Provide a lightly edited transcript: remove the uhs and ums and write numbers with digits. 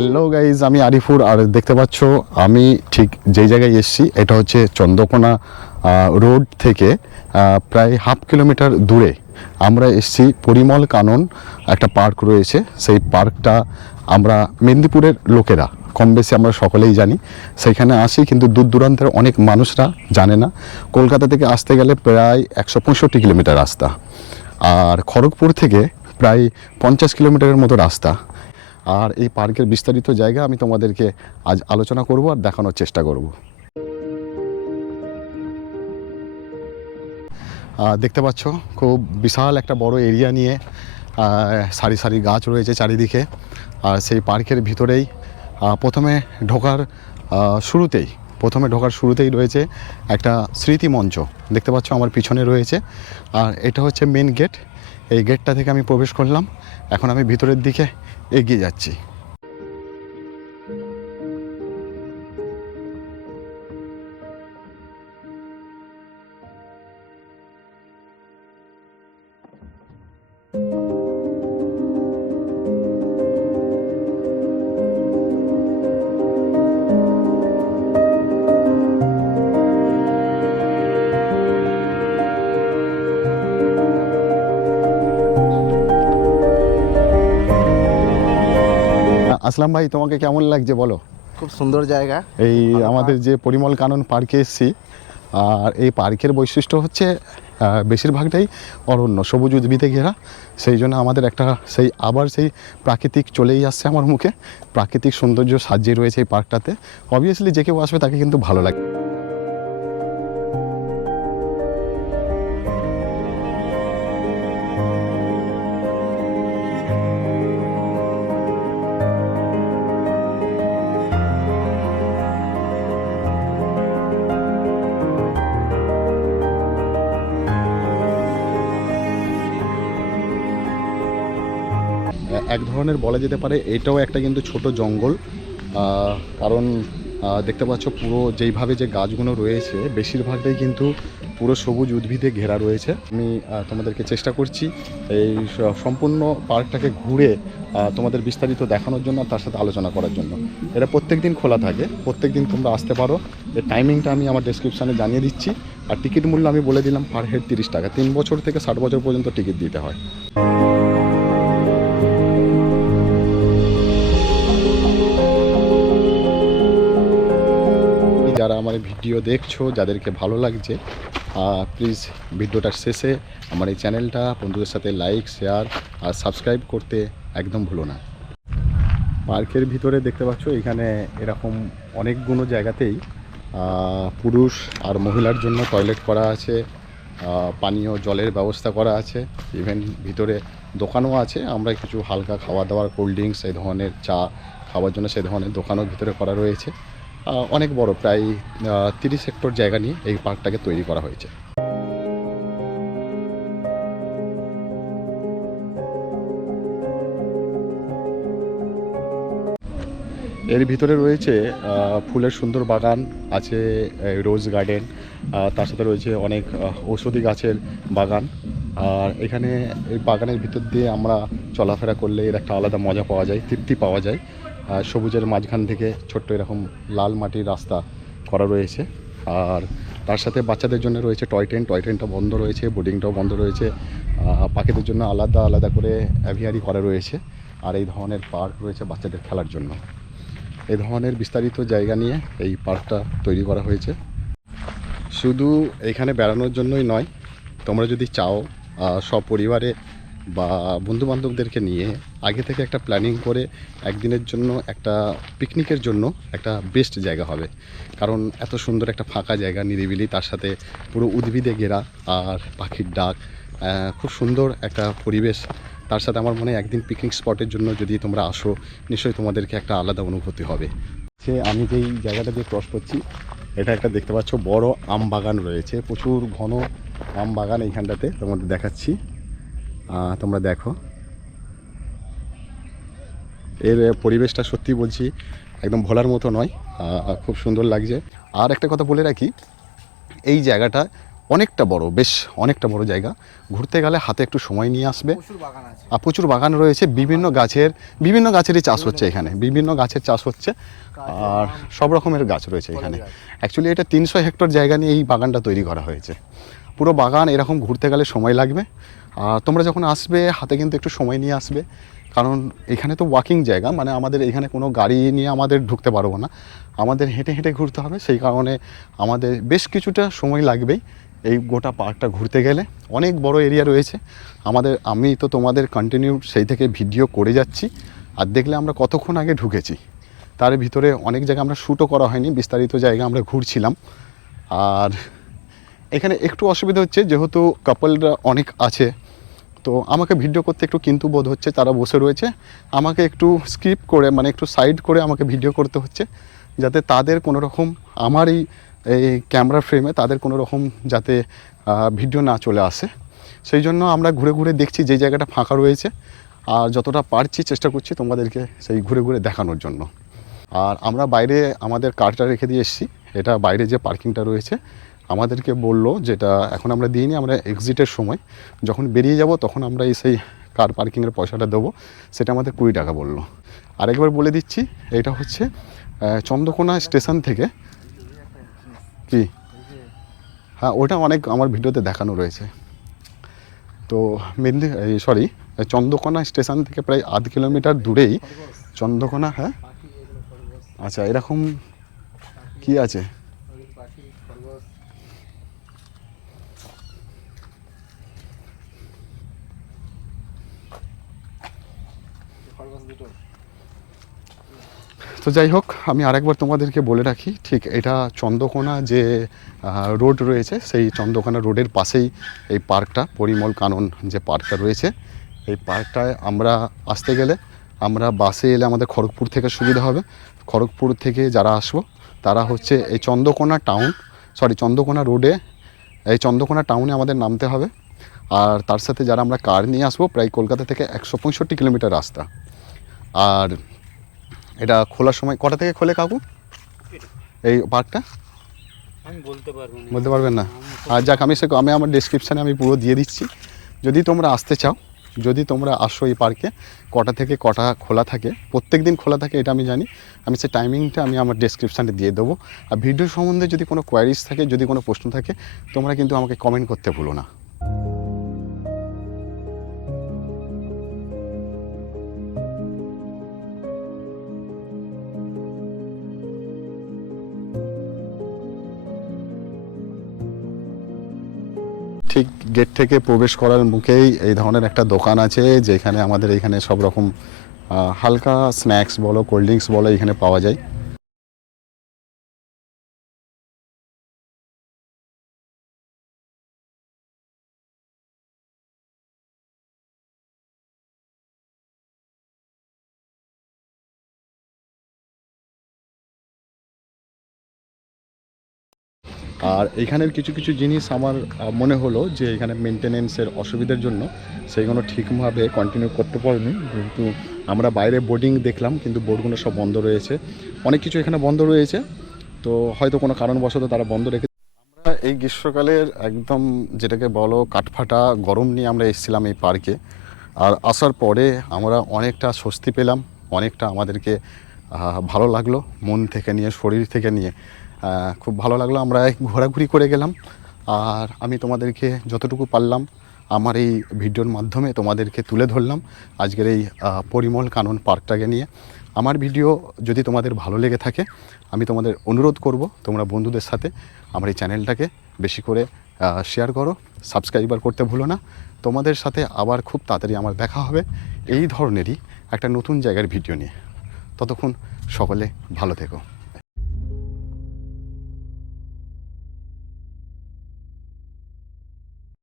Hello guys, আমি আরিফুর। আর দেখতে পাচ্ছ আমি ঠিক যেই জায়গায় এসেছি এটা হচ্ছে চন্দ্রকোনা রোড থেকে প্রায় হাফ কিলোমিটার দূরে আমরা এসেছি। পরিমল কানন একটা পার্ক রয়েছে, সেই পার্কটা আমরা মেদিনীপুরের লোকেরা কম বেশি আমরা সকলেই জানি, সেইখানে আসি, কিন্তু দূর দূরান্তের অনেক মানুষরা জানে না। কলকাতা থেকে আসতে গেলে প্রায় 165 কিলোমিটার রাস্তা, আর খড়গপুর থেকে প্রায় 50 কিলোমিটারের মতো রাস্তা। আর এই পার্কের বিস্তারিত জায়গা আমি তোমাদেরকে আজ আলোচনা করব আর দেখানোর চেষ্টা করব। দেখতে পাচ্ছ খুব বিশাল একটা বড় এরিয়া নিয়ে সারি সারি গাছ রয়েছে চারিদিকে। আর সেই পার্কের ভিতরেই প্রথমে ঢোকার শুরুতেই রয়েছে একটা স্মৃতি মঞ্চ। দেখতে পাচ্ছ আমার পিছনে রয়েছে, আর এটা হচ্ছে মেন গেট। এই গেটটা থেকে আমি প্রবেশ করলাম, এখন আমি ভিতরের দিকে এগিয়ে যাচ্ছি। আসলাম ভাই, তোমাকে কেমন লাগছে বলো? খুব সুন্দর জায়গা। এই আমাদের যে পরিমল কানন পার্কে এসেছি, আর এই পার্কের বৈশিষ্ট্য হচ্ছে বেশিরভাগটাই অরণ্য, সবুজ উদ্ভিদে ঘেরা। সেই জন্য আমাদের একটা সেই প্রাকৃতিক চলেই আসছে আমার মুখে। প্রাকৃতিক সৌন্দর্য সাজিয়ে রয়েছে এই পার্কটাতে। অবভিয়াসলি যে কেউ আসবে তাকে কিন্তু ভালো লাগে। এক ধরনের বলা যেতে পারে এটাও একটা কিন্তু ছোট জঙ্গল, কারণ দেখতে পাচ্ছ পুরো যেইভাবে যে গাছগুলো রয়েছে বেশিরভাগটাই কিন্তু পুরো সবুজ উদ্ভিদে ঘেরা রয়েছে। আমি তোমাদেরকে চেষ্টা করছি এই সম্পূর্ণ পার্কটাকে ঘুরে তোমাদের বিস্তারিত দেখানোর জন্য, তার সাথে আলোচনা করার জন্য। এটা প্রত্যেক দিন খোলা থাকে, প্রত্যেক দিন তোমরা আসতে পারো। এর টাইমিংটা আমি আমার ডেসক্রিপশানে জানিয়ে দিচ্ছি। আর টিকিট মূল্য আমি বলে দিলাম, পার হেড 30 টাকা। 3 বছর থেকে 60 বছর পর্যন্ত টিকিট দিতে হয়। যারা আমার ভিডিও দেখছো, যাদেরকে ভালো লাগছে, প্লিজ ভিডিওটার শেষে আমার এই চ্যানেলটা বন্ধুদের সাথে লাইক, শেয়ার আর সাবস্ক্রাইব করতে একদম ভুলো না। পার্কের ভিতরে দেখতে পাচ্ছ এখানে এরকম অনেকগুলো জায়গাতেই পুরুষ আর মহিলার জন্য টয়লেট করা আছে, পানীয় জলের ব্যবস্থা করা আছে। ইভেন ভিতরে দোকানও আছে। আমরা কিছু হালকা খাওয়া দাওয়ার, কোল্ড ড্রিঙ্কস, এই ধরনের চা খাওয়ার জন্য সেই ধরনের দোকানও ভিতরে করা রয়েছে। অনেক বড়, প্রায় 30 হেক্টর জায়গা নিয়ে এই পার্কটাকে তৈরি করা হয়েছে। এর ভিতরে রয়েছে ফুলের সুন্দর বাগান আছে, রোজ গার্ডেন, তার সাথে রয়েছে অনেক ঔষধি গাছের বাগান। আর এখানে এই বাগানের ভিতর দিয়ে আমরা চলাফেরা করলে এর একটা আলাদা মজা পাওয়া যায়, তৃপ্তি পাওয়া যায়। সবুজের মাঝখান থেকে ছোট্ট এরকম লাল মাটির রাস্তা করা রয়েছে। আর তার সাথে বাচ্চাদের জন্য রয়েছে টয় ট্রেনটা বন্ধ রয়েছে, বোর্ডিংটাও বন্ধ রয়েছে। পাখিদের জন্য আলাদা আলাদা করে অ্যাভিয়ারি করা রয়েছে। আর এই ধরনের পার্ক রয়েছে বাচ্চাদের খেলার জন্য। এই ধরনের বিস্তারিত জায়গা নিয়ে এই পার্কটা তৈরি করা হয়েছে। শুধু এখানে বেড়ানোর জন্যই নয়, তোমরা যদি চাও সব পরিবারে বা বন্ধুবান্ধবদেরকে নিয়ে আগে থেকে একটা প্ল্যানিং করে একদিনের জন্য একটা পিকনিকের জন্য একটা বেস্ট জায়গা হবে। কারণ এত সুন্দর একটা ফাঁকা জায়গা, নিরিবিলি, তার সাথে পুরো উদ্ভিদে ঘেরা, আর পাখির ডাক, খুব সুন্দর একটা পরিবেশ। তার সাথে আমার মনে হয় একদিন পিকনিক স্পটের জন্য যদি তোমরা আসো, নিশ্চয়ই তোমাদেরকে একটা আলাদা অনুভূতি হবে। আমি যেই জায়গাটা দিয়ে ক্রস করছি, এটা একটা দেখতে পাচ্ছ বড় আম বাগান রয়েছে, প্রচুর ঘন আম বাগান এইখানটাতে তোমাদের দেখাচ্ছি। তোমরা দেখো এর পরিবেশটা, সত্যি বলছি একদম ভোলার মতো নয়, খুব সুন্দর লাগছে। আর একটা কথা বলে রাখি, এই জায়গাটা অনেকটা বড়, বেশ অনেকটা বড় জায়গা। ঘুরতে গেলে হাতে একটু সময় নিয়ে আসবে। আর প্রচুর বাগান রয়েছে, বিভিন্ন গাছেরই চাষ হচ্ছে এখানে, বিভিন্ন গাছের চাষ হচ্ছে আর সব রকমের গাছ রয়েছে এখানে। অ্যাকচুয়ালি এটা 300 হেক্টর জায়গা নিয়ে এই বাগানটা তৈরি করা হয়েছে। পুরো বাগান এরকম ঘুরতে গেলে সময় লাগবে। আর তোমরা যখন আসবে হাতে কিন্তু একটু সময় নিয়ে আসবে, কারণ এখানে তো ওয়াকিং জায়গা, মানে আমাদের এখানে কোনো গাড়ি নিয়ে আমাদের ঢুকতে পারবো না, আমাদের হেঁটে হেঁটে ঘুরতে হবে। সেই কারণে আমাদের বেশ কিছুটা সময় লাগবেই এই গোটা পার্কটা ঘুরতে গেলে। অনেক বড় এরিয়া রয়েছে আমি তো তোমাদের কন্টিনিউ সেই থেকে ভিডিও করে যাচ্ছি। আর দেখলে আমরা কতক্ষণ আগে ঢুকেছি, তার ভিতরে অনেক জায়গা আমরা শ্যুটও করা হয়নি, বিস্তারিত জায়গা আমরা ঘুরছিলাম। আর এখানে একটু অসুবিধা হচ্ছে, যেহেতু কাপলরা অনেক আছে, তো আমাকে ভিডিও করতে একটু কিন্তু বোধ হচ্ছে। তারা বসে রয়েছে, আমাকে একটু স্কিপ করে, মানে একটু সাইড করে আমাকে ভিডিও করতে হচ্ছে, যাতে তাদের কোনো রকম আমার এই ক্যামেরা ফ্রেমে তাদের কোনো রকম যাতে ভিডিও না চলে আসে। সেই জন্য আমরা ঘুরে ঘুরে দেখছি যে জায়গাটা ফাঁকা রয়েছে, আর যতটা পারছি চেষ্টা করছি তোমাদেরকে সেই ঘুরে ঘুরে দেখানোর জন্য। আর আমরা বাইরে আমাদের কারটা রেখে দিয়ে এসেছি, এটা বাইরে যে পার্কিংটা রয়েছে আমাদেরকে বললো, যেটা এখন আমরা দিইনি, আমরা এক্সিটের সময় যখন বেরিয়ে যাব তখন আমরা সেই কার পার্কিংয়ের পয়সাটা দেবো, সেটা আমাদের 20 টাকা বললো। আরেকবার বলে দিচ্ছি, এটা হচ্ছে চন্দ্রকোনা স্টেশন থেকে কি, হ্যাঁ ওটা অনেক আমার ভিডিওতে দেখানো রয়েছে। তো চন্দ্রকোনা স্টেশন থেকে প্রায় 0.5 কিলোমিটার দূরেই চন্দ্রকোনা। হ্যাঁ আচ্ছা, এরকম কি আছে? তো যাই হোক, আমি আরেকবার তোমাদেরকে বলে রাখি, ঠিক এটা চন্দ্রকোনা যে রোড রয়েছে, সেই চন্দ্রকোনা রোডের পাশেই এই পার্কটা, পরিমল কানন যে পার্কটা রয়েছে। এই পার্কটায় আমরা আসতে গেলে আমরা বাসে এলে আমাদের খড়গপুর থেকে সুবিধা হবে। খড়গপুর থেকে যারা আসবো তারা হচ্ছে এই চন্দ্রকোনা রোডে, এই চন্দ্রকোনা টাউনে আমাদের নামতে হবে। আর তার সাথে যারা আমরা কার নিয়ে আসবো, প্রায় কলকাতা থেকে 165 কিলোমিটার রাস্তা। আর এটা খোলার সময় কটা থেকে খোলে কাকু এই পার্কটা? আমি বলতে পারবেন না? আর যাক, আমি আমার ডেসক্রিপশানে আমি পুরো দিয়ে দিচ্ছি। যদি তোমরা আসতে চাও, যদি তোমরা আসো এই পার্কে, কটা থেকে কটা খোলা থাকে, প্রত্যেক দিন খোলা থাকে এটা আমি জানি, আমি সেই টাইমিংটা আমি আমার ডেসক্রিপশানে দিয়ে দেবো। আর ভিডিও সম্বন্ধে যদি কোনো কোয়ারিজ থাকে, যদি কোনো প্রশ্ন থাকে, তোমরা কিন্তু আমাকে কমেন্ট করতে ভুলো না। ঠিক গেট থেকে প্রবেশ করার মুখেই এই ধরনের একটা দোকান আছে, যেখানে আমাদের এখানে সব রকম হালকা স্ন্যাক্স বলো, কোল্ড ড্রিঙ্কস বলো, এখানে পাওয়া যায়। আর এখানের কিছু কিছু জিনিস আমার মনে হলো যে এখানে মেনটেনেন্সের অসুবিধার জন্য সেইগুলো ঠিকভাবে কন্টিনিউ করতে পারিনি। কিন্তু আমরা বাইরে বোর্ডিং দেখলাম, কিন্তু বোর্ডগুলো সব বন্ধ রয়েছে, অনেক কিছু এখানে বন্ধ রয়েছে। তো হয়তো কোনো কারণবশত তারা বন্ধ রেখে। আমরা এই গ্রীষ্মকালের একদম যেটাকে বলো কাঠফাটা গরম নিয়ে আমরা এসেছিলাম এই পার্কে। আর আসার পরে আমরা অনেকটা স্বস্তি পেলাম, অনেকটা আমাদেরকে ভালো লাগলো, মন থেকে নিয়ে, শরীর থেকে নিয়ে খুব ভালো লাগলো। আমরা ঘোরাঘুরি করে গেলাম, আর আমি তোমাদেরকে যতটুকু পারলাম আমার এই ভিডিওর মাধ্যমে তোমাদেরকে তুলে ধরলাম আজকের এই পরিমল কানন পার্কটাকে নিয়ে। আমার ভিডিও যদি তোমাদের ভালো লেগে থাকে, আমি তোমাদের অনুরোধ করব তোমরা বন্ধুদের সাথে আমার এই চ্যানেলটাকে বেশি করে শেয়ার করো, সাবস্ক্রাইবার করতে ভুলো না। তোমাদের সাথে আবার খুব তাড়াতাড়ি আমার দেখা হবে এই ধরনেরই একটা নতুন জায়গার ভিডিও নিয়ে। ততক্ষণ সকলে ভালো থেকো।